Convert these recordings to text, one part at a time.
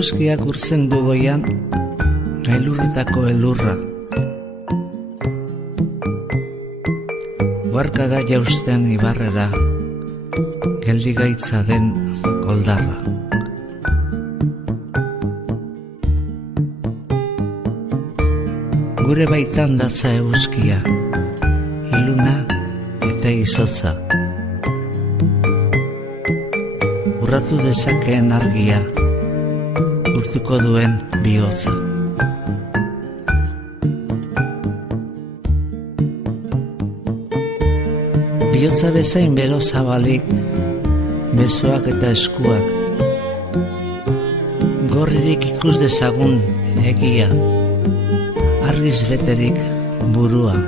Eguzkiak urtzen du goian, gailurretako elurra. Guarkara jausten ibarrera, geldigaitza den oldarra. Gure baitan datza eguzkia, iluna eta izotza. Urratu dezakeen argia, urtuko duen bihotza. Bihotza bezain bero zabalik, besoak eta eskuak. Gorririk ikus dezagun egia, argiz beterik burua.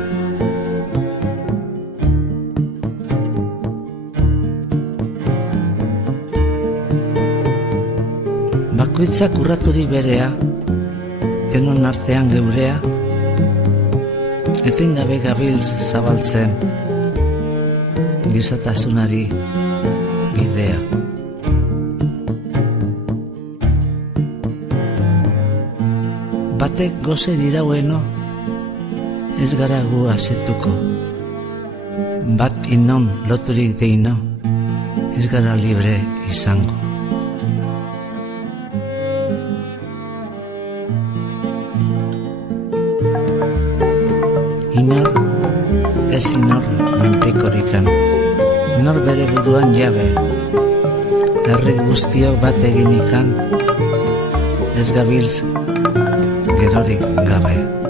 Bakoitzak urraturik berea, denon artean geurea, etengabe gabiltz zabaltzen, gizatasunari bidea. Batek goze diraueno, ez gara gu azetuko. Bat inon loturik deino, ez gara libre izango. Inor, ez inor menpekorikan, nor bere buruan jabe, herri guztiok bat eginikan, ez gabiltz gerorik gabe.